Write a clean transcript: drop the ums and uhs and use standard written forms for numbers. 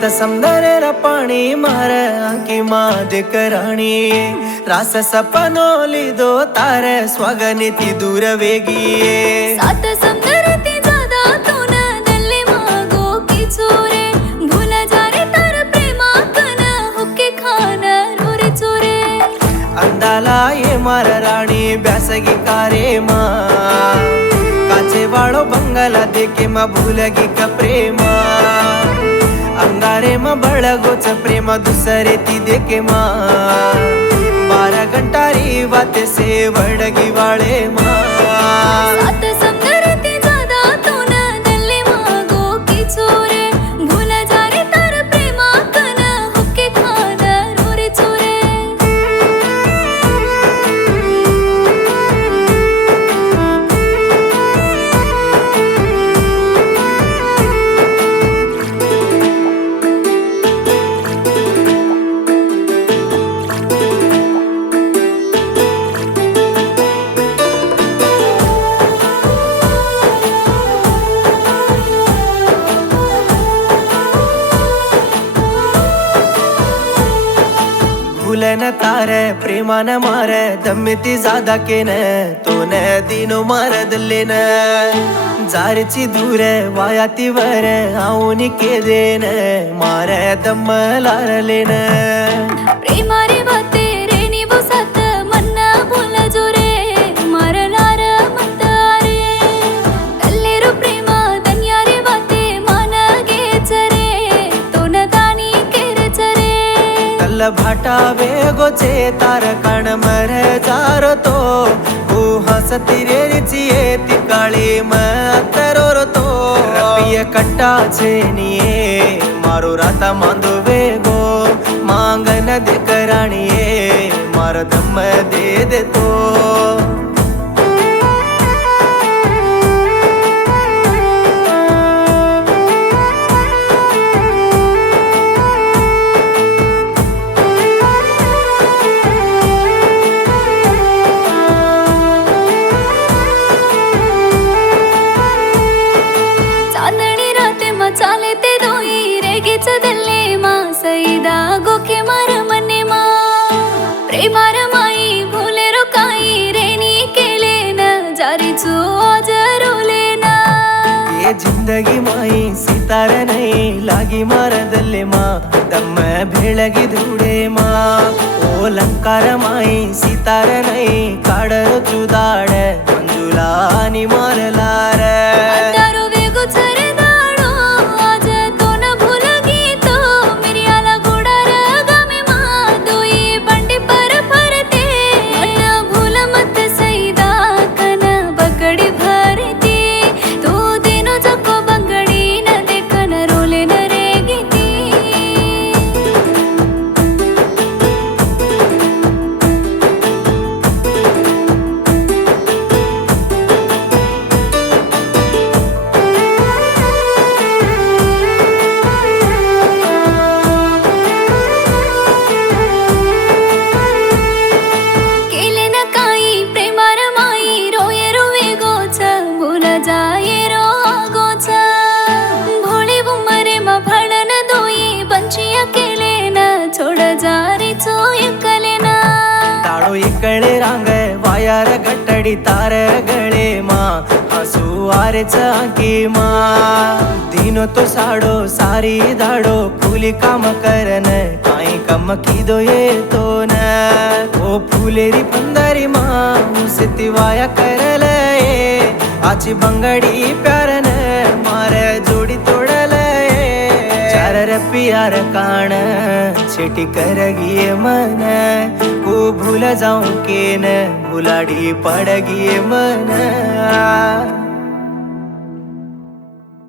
सात समंदर पाणी मार आंकी माद कराणी रास सपनो लीधो तारे स्वगनिती दूर वेगी सात समंदर ती ज्यादा तू न दल्ले मागो की चोरे भूल जा रे तार प्रेमा कन हुक्के खान रोरे चोरे अंदाला ये मार राणी ब्यासगी कारे मा काचे वाळो बंगला देखे मा भूलगी का प्रेमा अंगारे मा बळगोच प्रेम दुसरे ती देखे मा 12 घंटारी वाते से वडगी वाळे मा सात समंदर ती ज्यादा तू न दल्ले मागो की चोरे भूल जा रे तार प्रेमा कन हुक्के खान रोरे चोरे भूलन तारे प्रेमान मार दम्मिती जादा केन तो न दिनो मार दल्लेन जारची दूर वायाती वर आऊनी के देन मार दम लारलेन प्रेमा रे बाते रे निभो सात मन्ना भूल जो रे मार लार मत रे दल्ले रो प्रेमा दन्या रे बाते मान गेच रे तो न दानी केरच रे तल भाटा वेगोचे तार कण मर जारो तो हू हसती रे रिची येती काळी मतरोर तो रपिय कट्टा छेनिये मारो राता मांदो वेगो मांगन दे कराणिये मार दम दे तो चांदणी राते मा चाले ते दोई रेगेच दल्ले मा सईदा गोखे मार मने मा प्रेमार माई भूले रो काई रेनी केले न जारी चो आज रोले ना ये जिंदगी माई सितार नहीं लागी मार दल्ले मा दम भेळगी धुडे मा ओ लंकार माई सितार नहीं काडर चुदाड मंजुला नि मारलार अंधारो वेगो चरे दाडो आज तो न भूलगी तो मिरियाला गोडार गामे मा दोई बंडे पर फरते मन भूल मत सईदा कन बगडी भरती तू दिनो जको बंगडी न देखन रोले न रेगिती केले न काई प्रेमार माई रोये रो वेगोच भूल जाये रो गोच भोळी बुमरे मा भडन दोई बंचिया केले न छोड जारी चो एकले ना ताड़ो इकडे रांग वायार गट्टडी तार गळे मा हसू आरे चाकी मा दिनो तो साडो सारी दाडो फुली काम करन काई कम कीदो येतो न ओ फुलेरी पंदरी मा उसिती वाया करले आची बंगडी प्यारन मार जोडी तोडले चार पियार कान छेटी करगी मन को भूल जाऊं के न भुलाडी पड़गी मन